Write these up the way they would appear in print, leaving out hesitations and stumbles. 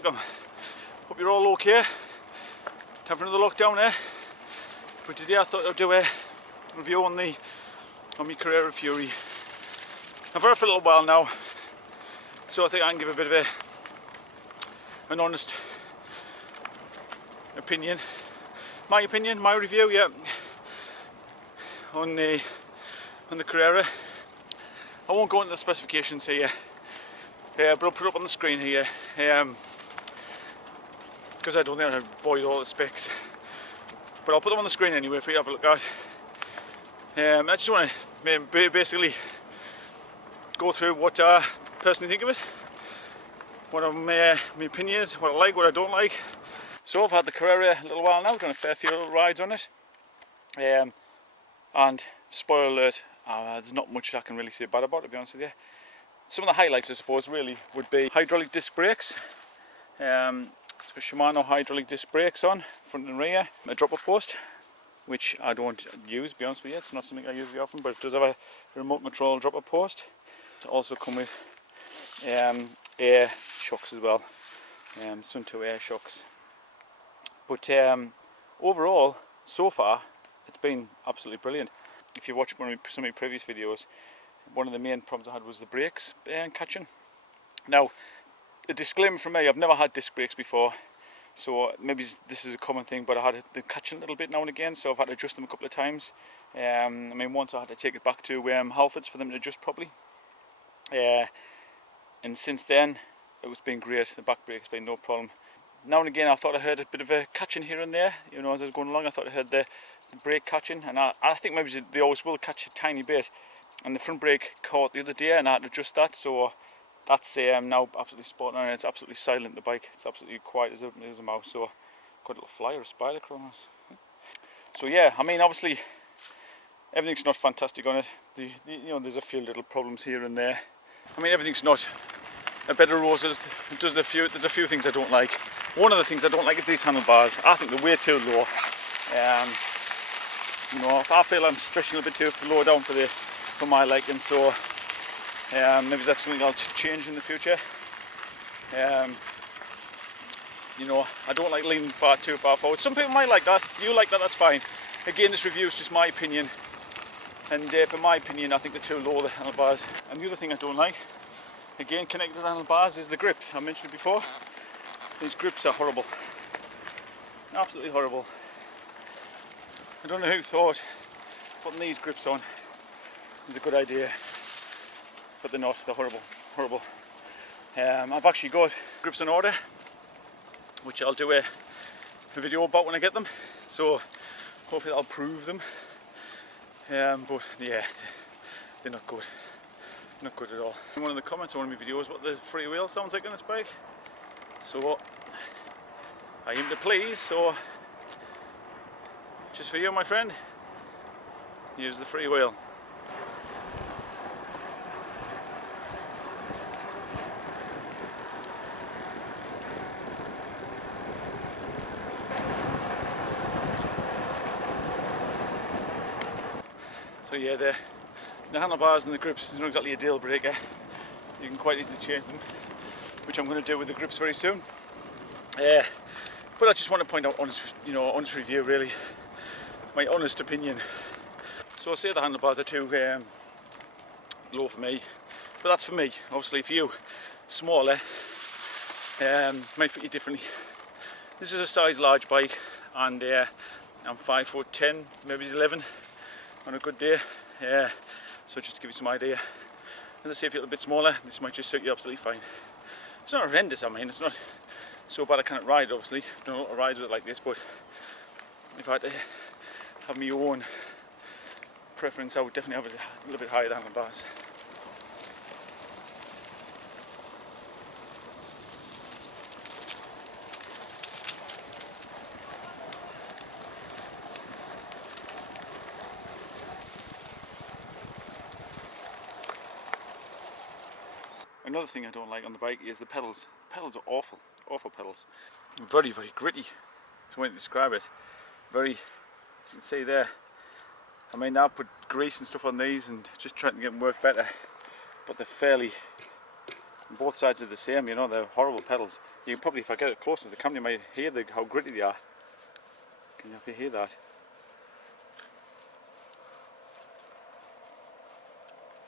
welcome. Hope you're all okay. Time for another lockdown there. But today I thought I'd do a review on my Carrera Fury. I've had it for a little while now, so I think I can give a bit of an honest opinion. My opinion, my review, yeah, on the Carrera. I won't go into the specifications here, but I'll put it up on the screen here, because I don't think I'll bore you with all the specs. But I'll put them on the screen anyway for you to have a look at. I just want to basically go through what I personally think of it, what my opinion is, what I like, what I don't like. So I've had the Carrera a little while now, done a fair few little rides on it, and spoiler alert, there's not much I can really say bad about it, to be honest with you. Some of the highlights, I suppose, really would be hydraulic disc brakes. It's got Shimano hydraulic disc brakes on, front and rear. A dropper post, which I don't use, to be honest with you. It's not something I use very often, but it does have a remote control dropper post. It also come with air shocks as well, Sun 2 air shocks. But overall, so far, it's been absolutely brilliant. If you watched some of my previous videos, one of the main problems I had was the brakes catching. Now, a disclaimer from me, I've never had disc brakes before, so maybe this is a common thing, but I had them catching a little bit now and again, so I've had to adjust them a couple of times. I mean, once I had to take it back to Halfords for them to adjust properly. And since then, it's been great. The back brake's been no problem. Now and again, I thought I heard a bit of a catching here and there. You know, as I was going along, I thought I heard the brake catching, and I think maybe they always will catch a tiny bit. And the front brake caught the other day, and I had to adjust that. So that's now absolutely spot on, and it's absolutely silent. The bike, it's absolutely quiet as a mouse. So got a little fly or a spider crawling. So yeah, I mean, obviously everything's not fantastic on it. You know, there's a few little problems here and there. I mean, everything's not a bed of roses. There's a few things I don't like. One of the things I don't like is these handlebars. I think they're way too low. You know, I feel I'm stretching a little bit too low down for my liking. So maybe that's something I'll change in the future. You know, I don't like leaning too far forward. Some people might like that. If you like that, that's fine. Again, this review is just my opinion. And for my opinion, I think they're too low, the handlebars. And the other thing I don't like, again connected to the handlebars, is the grips. I mentioned it before. These grips are horrible. Absolutely horrible. I don't know who thought putting these grips on is a good idea. But they're not. They're horrible. Horrible. I've actually got grips in order, which I'll do a video about when I get them. So hopefully I'll prove them. But yeah, they're not good. Not good at all. In one of the comments on one of my videos what the freewheel sounds like on this bike. So I aim to please, so just for you, my friend, here's the freewheel. So yeah, the handlebars and the grips is not exactly a deal breaker. You can quite easily change them, which I'm going to do with the grips very soon. But I just want to point out honest review, really, my honest opinion. So I say the handlebars are too low for me, but that's for me. Obviously, for you, smaller, might fit you differently. This is a size large bike, and I'm 5'10", maybe 11 on a good day. So just to give you some idea. As I say, if you're a little bit smaller, this might just suit you absolutely fine. It's not horrendous, I mean, it's not so bad I can't ride, obviously. I've done a lot of rides with it like this, but if I had to have my own preference, I would definitely have it a little bit higher than handlebars. Another thing I don't like on the bike is the pedals. Pedals are awful, awful pedals. Very, very gritty. That's the way to describe it. Very, as you can see there. I mean, I've put grease and stuff on these and just trying to get them work better, but they're fairly, both sides are the same, you know, they're horrible pedals. You can probably, if I get it close to the camera, you might hear how gritty they are. Can you hear that?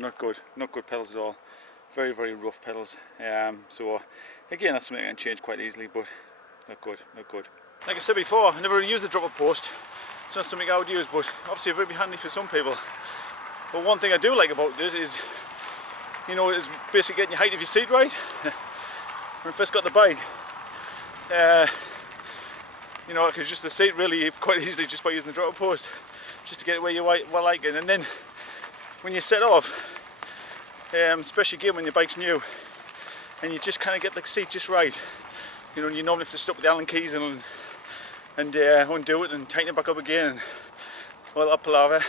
Not good pedals at all. Very, very rough pedals. So again, that's something I can change quite easily, but not good. Like I said before, I never really used the dropper post. It's not something I would use, but obviously very handy for some people. But one thing I do like about it is, you know, is basically getting your height of your seat right. When I first got the bike, you know, I could adjust the seat really quite easily just by using the dropper post, just to get it where you like it. And then when you set off, especially again when your bike's new, and you just kind of get the seat just right, you know, and you normally have to stop with the Allen keys and undo it and tighten it back up again and all that palaver.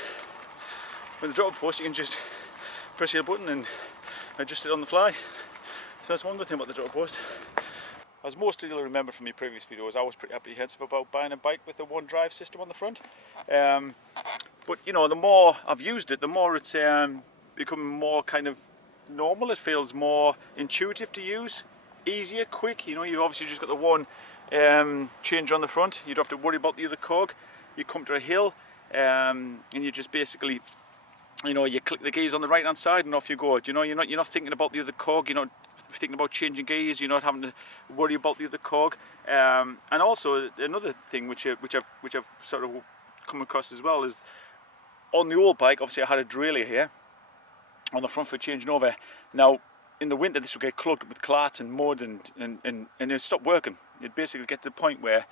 With the dropper post, you can just press your button and adjust it on the fly. So that's one good thing about the dropper post. As most of you'll remember from my previous videos, I was pretty apprehensive about buying a bike with a one drive system on the front. But you know, the more I've used it, the more it's becoming more kind of normal. It feels more intuitive to use, easier, quick. You know, you've obviously just got the one change on the front. You don't have to worry about the other cog. You come to a hill and you just basically, you know, you click the gears on the right hand side and off you go. You know, you're not thinking about the other cog. You're not thinking about changing gears. You're not having to worry about the other cog. And also another thing which I've sort of come across as well is, on the old bike, obviously I had a derailleur here on the front for changing over. Now in the winter this would get clogged up with clarts and mud and it stopped working. It'd basically get to the point where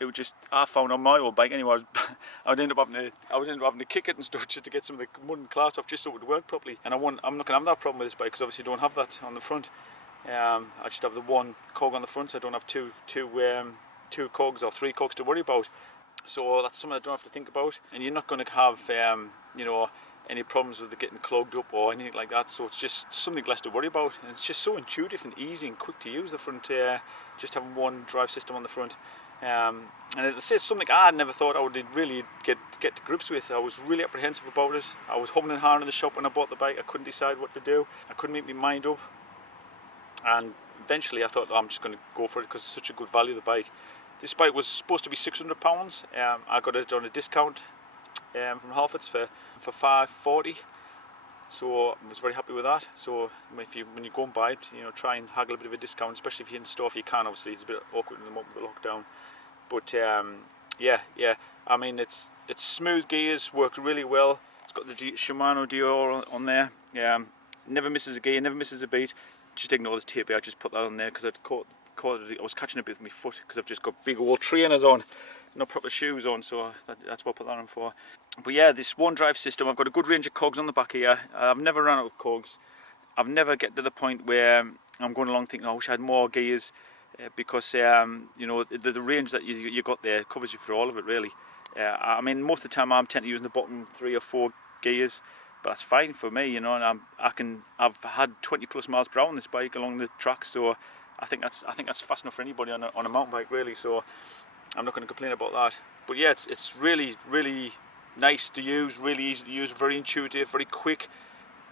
it would just, I found on my old bike anyway, I would end up having to kick it and stuff just to get some of the mud and clarts off, just so it would work properly. And I'm not going to have that problem with this bike, because obviously I don't have that on the front. I just have the one cog on the front, so I don't have two cogs or three cogs to worry about. So that's something I don't have to think about, and you're not going to have you know, any problems with it getting clogged up or anything like that. So it's just something less to worry about, and it's just so intuitive and easy and quick to use, the front, just having one drive system on the front. And it's something I never thought I would really get to grips with. I was really apprehensive about it. I was humming and hawing in the shop when I bought the bike. I couldn't decide what to do. I couldn't make my mind up, and eventually I thought, oh, I'm just going to go for it because it's such a good value, the bike. This bike was supposed to be £600. I got it on a discount from Halfords for £540. So I was very happy with that. So when you go and buy it, you know, try and haggle a bit of a discount, especially if you're in store. If you can, obviously it's a bit awkward in the moment with the lockdown. But yeah. I mean, it's smooth gears, works really well. It's got the Shimano Dior on there. Never misses a gear, never misses a beat. Just ignore this tape here. I just put that on there because I was catching a bit with my foot because I've just got big old trainers on, no proper shoes on, so that's what I put that on for. But yeah, this one drive system, I've got a good range of cogs on the back here. I've never run out of cogs. I've never get to the point where I'm going along thinking, oh, I wish I had more gears, because you know, the range that you got there covers you for all of it really. I mean, most of the time I'm tend to use the bottom 3 or 4 gears, but that's fine for me, you know. And I've had 20 plus miles per hour on this bike along the track, so I think that's fast enough for anybody on a mountain bike really. So I'm not going to complain about that. But yeah, it's really nice to use, really easy to use, very intuitive, very quick,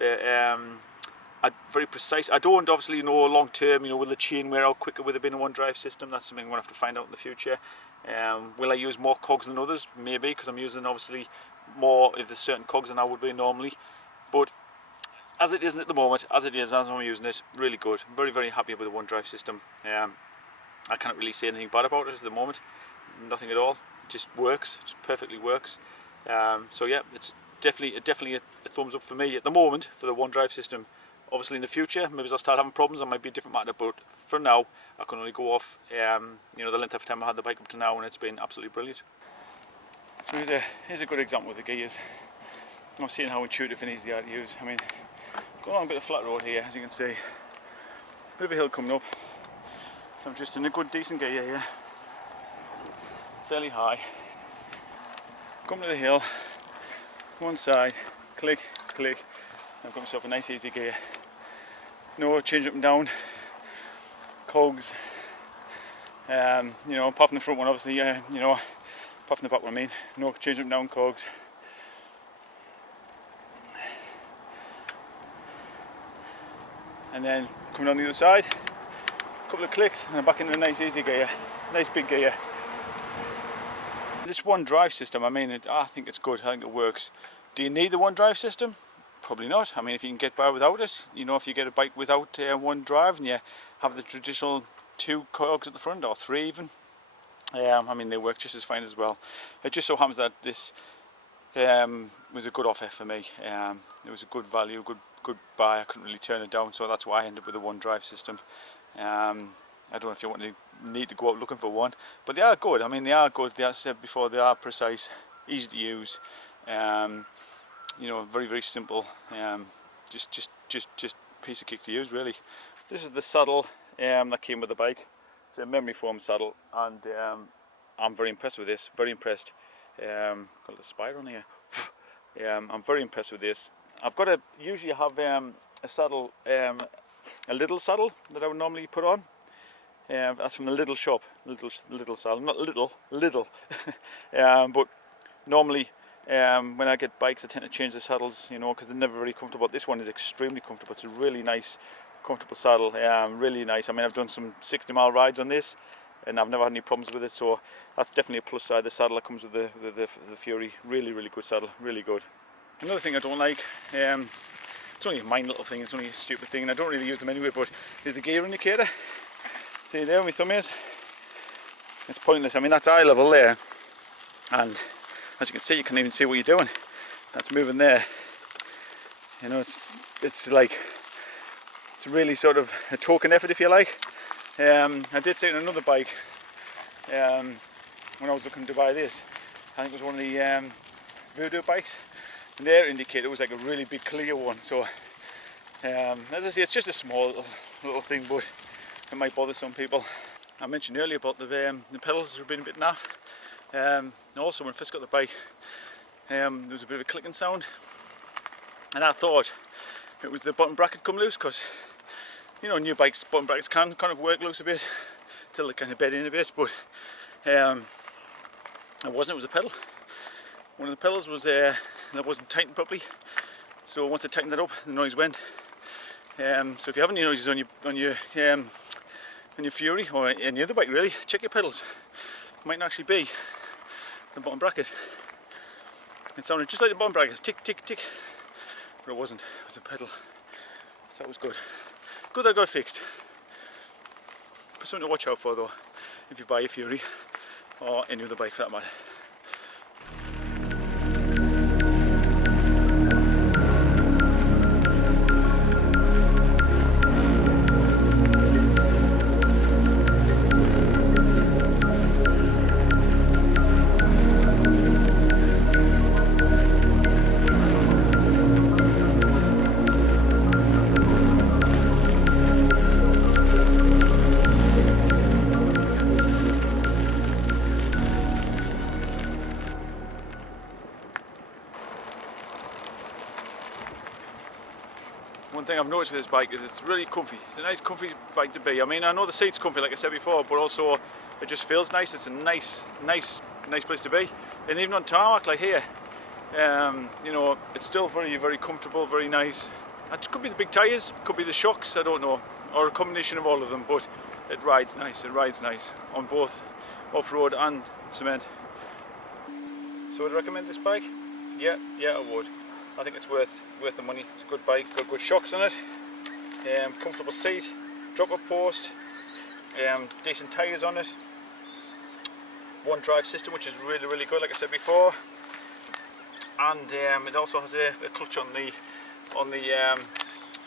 very precise. I don't obviously know long term, you know, will the chain wear out quicker with it being a one drive system? That's something I'm going to have to find out in the future. Will I use more cogs than others? Maybe, because I'm using obviously more of the certain cogs than I would be normally. But as it is at the moment, as I'm using it, really good. Very, very happy with the one drive system. I can't really say anything bad about it at the moment. Nothing at all. It just works. It perfectly works. So yeah, it's definitely a thumbs up for me at the moment for the one drive system. Obviously in the future, maybe as I start having problems, that might be a different matter. But for now, I can only go off you know, the length of time I had the bike up to now, and it's been absolutely brilliant. So here's a good example with the gears. I'm seeing how intuitive and easy they are to use. I mean, going on a bit of flat road here, as you can see, bit of a hill coming up. So I'm just in a good decent gear here, fairly high. Come to the hill, one side, click, click. I've got myself a nice easy gear. No change up and down, cogs. You know, apart from the front one, obviously. You know, apart from the back one, I mean, no change up and down cogs. And then coming on the other side, couple of clicks and I'm back into a nice easy gear, nice big gear. This one drive system, I mean, I think it's good, I think it works. Do you need the one drive system? Probably not. I mean, if you can get by without it, you know, if you get a bike without one drive and you have the traditional 2 cogs at the front, or 3 even, I mean, they work just as fine as well. It just so happens that this was a good offer for me. It was a good value, good buy. I couldn't really turn it down, so that's why I ended up with a one drive system. I don't know if you need to go out looking for one, but they are good. I mean, they are good. As I said before, they are precise, easy to use. You know, very, very simple. Just piece of kit to use, really. This is the saddle that came with the bike. It's a memory foam saddle, and I'm very impressed with this. Very impressed. Got a spider on here. I'm very impressed with this. I've got usually have a saddle, a little saddle that I would normally put on. That's from the little shop. Little saddle, not little. But normally when I get bikes, I tend to change the saddles, you know, because they're never very comfortable. This one is extremely comfortable. It's a really nice, comfortable saddle. Really nice. I mean, I've done some 60-mile rides on this, and I've never had any problems with it. So that's definitely a plus side. The saddle that comes with the Fury, really, really good saddle. Really good. Another thing I don't like, it's only a minor little thing. It's only a stupid thing, and I don't really use them anyway. But is the gear indicator. See there, my thumb is. It's pointless. I mean, that's eye level there, and as you can see, you can't even see what you're doing. That's moving there. You know, it's like, it's really sort of a token effort, if you like. I did see it on another bike when I was looking to buy this. I think it was one of the Voodoo bikes, and their indicator was like a really big clear one. So as I say, it's just a small little thing, but it might bother some people. I mentioned earlier about the pedals have been a bit naff. Also, when I first got the bike, there was a bit of a clicking sound, and I thought it was the bottom bracket come loose, because you know, new bikes, bottom brackets can kind of work loose a bit till they kind of bed in a bit, but it wasn't. It was a pedal. One of the pedals was that wasn't tightened properly, so once I tightened that up, the noise went. So if you have any noises on your Fury or any other bike, really, check your pedals. It might not actually be the bottom bracket. It sounded just like the bottom bracket, tick, tick, tick, but it wasn't. It was a pedal. So that was good. Good that I got fixed. But something to watch out for though, if you buy a Fury or any other bike for that matter. One thing I've noticed with this bike is it's really comfy. It's a nice comfy bike to be. I mean, I know the seat's comfy like I said before, but also it just feels nice. It's a nice place to be. And even on tarmac like here, you know, it's still very, very comfortable, very nice. It could be the big tyres, could be the shocks, I don't know, or a combination of all of them, but it rides nice. It rides nice on both off-road and cement. So would I recommend this bike? Yeah, I would. I think it's worth the money. It's a good bike, got good shocks on it, comfortable seat, drop-up post, decent tyres on it, one drive system which is really, really good like I said before, and it also has a clutch on the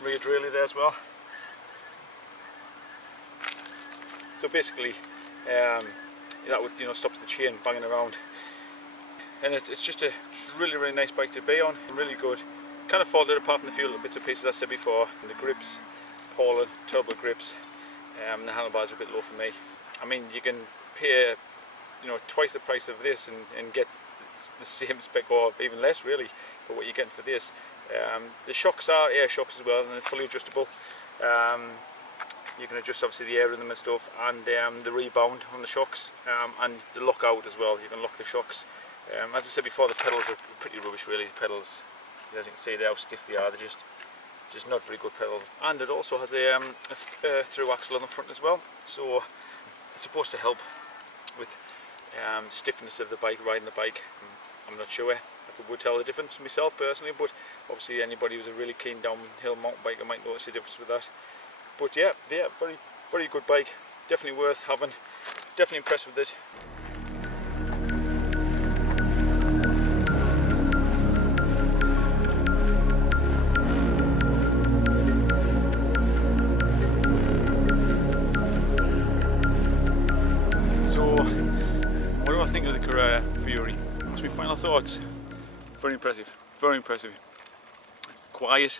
rear derailleur there as well. So basically that would, you know, stops the chain banging around. And it's just a really, really nice bike to be on, really good. Kind of faulted apart from the few little bits and pieces I said before. And the grips, appalling, terrible grips. The handlebars are a bit low for me. I mean, you can pay, you know, twice the price of this and get the same spec, or even less really, for what you're getting for this. The shocks are air shocks as well, and they're fully adjustable. You can adjust obviously the air in them and stuff, and the rebound on the shocks, and the lockout as well. You can lock the shocks. As I said before, the pedals are pretty rubbish really. The pedals, as you can see there how stiff they are, they're just just not very good pedal. And it also has a through axle on the front as well, so it's supposed to help with stiffness of the bike, riding the bike. I'm not sure. I would tell the difference myself personally, but obviously anybody who's a really keen downhill mountain biker might notice the difference with that. But yeah, very good bike. Definitely worth having. Definitely impressed with it. So, what do I think of the Carrera Fury? What's my final thoughts? Very impressive. Very impressive. It's quiet.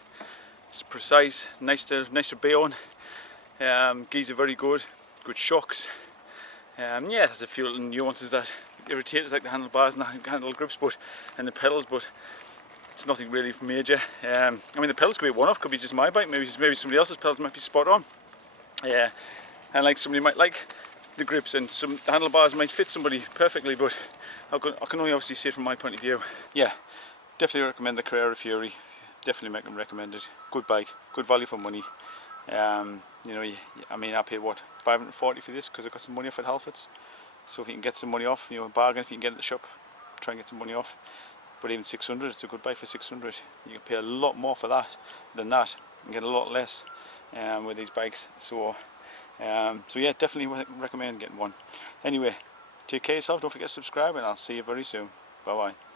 It's precise. Nice to be on. Gears are very good. Good shocks. Yeah, it has a few little nuances that irritate us, like the handlebars and the handle grips, and the pedals, but it's nothing really major. I mean, the pedals could be one-off. Could be just my bike. Maybe somebody else's pedals might be spot on. Yeah, and like somebody might like the grips, and the handlebars might fit somebody perfectly, but I can only obviously see it from my point of view. Yeah, definitely recommend the Carrera Fury. Definitely recommend it. Good bike, good value for money. You know, I mean, I paid what, 540 for this because I got some money off at Halfords. So if you can get some money off, you know, a bargain if you can get it at the shop, try and get some money off. But even 600, it's a good bike for 600. You can pay a lot more for that than that, and get a lot less with these bikes. So yeah, definitely recommend getting one. Anyway, take care of yourself. Don't forget to subscribe, and I'll see you very soon. Bye bye.